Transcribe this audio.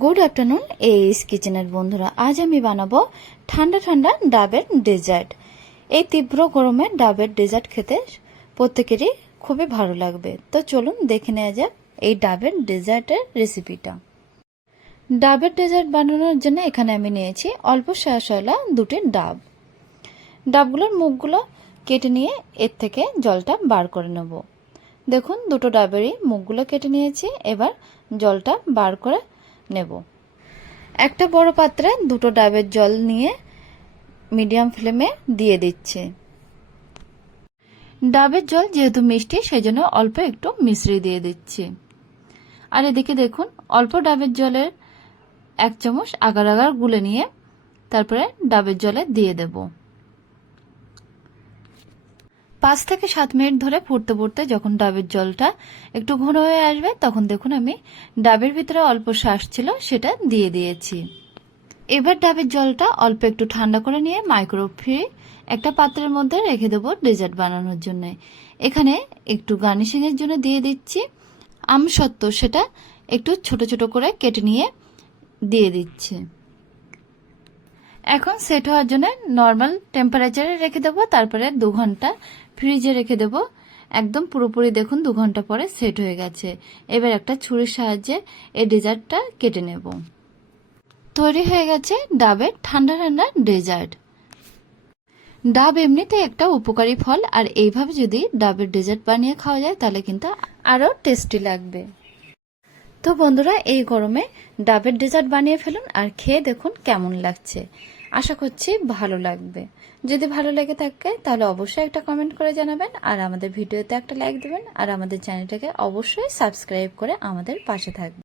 Good afternoon এইস কিচেনের বন্ধুরা, আজ আমি বানাবো ঠান্ডা ঠান্ডা ডাবের ডেজার্ট। এই তীব্র গরমে ডাবের ডেজার্ট খেতে প্রত্যেকেরই খুবই ভালো লাগবে। তো চলুন দেখে নেওয়া যাক এই ডাবের ডেজার্টের রেসিপিটা। ডাবের ডেজার্ট বানানোর জন্য এখানে আমি নিয়েছি অল্প শাঁসওয়ালা দুটি ডাব। ডাবগুলোর মুখগুলো কেটে নিয়ে এর থেকে জলটা বার করে নেব। দেখুন, দুটো ডাবেরই মুখগুলো কেটে নিয়েছি। এবার জলটা বার করে নেব। একটা বড় পাত্রে দুটো ডাবের জল নিয়ে মিডিয়াম ফ্লেমে দিয়ে দিচ্ছি। ডাবের জল যেহেতু মিষ্টি, সেজন্য অল্প একটু মিশ্রি দিয়ে দিচ্ছি। আর এদিকে দেখুন, অল্প ডাবের জলের 1 চামচ আগার আগার গুলে নিয়ে তারপরে ডাবের জলে দিয়ে দেব। 5 থেকে 7 মিনিট ধরে ফুটতে ফুটতে যখন ডাবের জলটা একটু ঘন হয়ে আসবে, তখন দেখুন আমি ডাবের ভিতরে অল্প শাঁস ছিল সেটা দিয়ে দিয়েছি। এবার ডাবের জলটা অল্প একটু ঠান্ডা করে নিয়ে মাইক্রোওয়েভে একটা পাত্রের মধ্যে রেখে দেবো ডেজার্ট বানানোর জন্য। এখানে একটু গার্নিশিং এর জন্য দিয়ে দিচ্ছি আমসত্ত্ব, সেটা একটু ছোট ছোট করে কেটে নিয়ে দিয়ে দিচ্ছি। এখন সেট হওয়ার জন্য নর্মাল টেম্পারেচারে রেখে দেবো, তারপরে 2 ঘন্টা ফ্রিজে রেখে দেবো। একদম পুরোপুরি দেখুন 2 ঘন্টা পরে সেট হয়ে গেছে। এবার একটা ছুরির সাহায্যে এই ডেজার্টটা কেটে নেব। তৈরি হয়ে গেছে ডাবের ঠান্ডা ঠান্ডা ডেজার্ট। ডাব এমনিতে একটা উপকারী ফল, আর এইভাবে যদি ডাবের ডেজার্ট বানিয়ে খাওয়া যায় তাহলে কিন্তু আরো টেস্টি লাগবে। তো বন্ধুরা, এই গরমে ডাবের ডেজার্ট বানিয়ে ফেলুন আর খেয়ে দেখুন কেমন লাগছে। আশা করছি ভালো লাগবে। যদি ভালো লেগে থাকে তাহলে অবশ্যই একটা কমেন্ট করে জানাবেন, আর আমাদের ভিডিওতে একটা লাইক দেবেন, আর আমাদের চ্যানেলটাকে অবশ্যই সাবস্ক্রাইব করে আমাদের পাশে থাকবেন।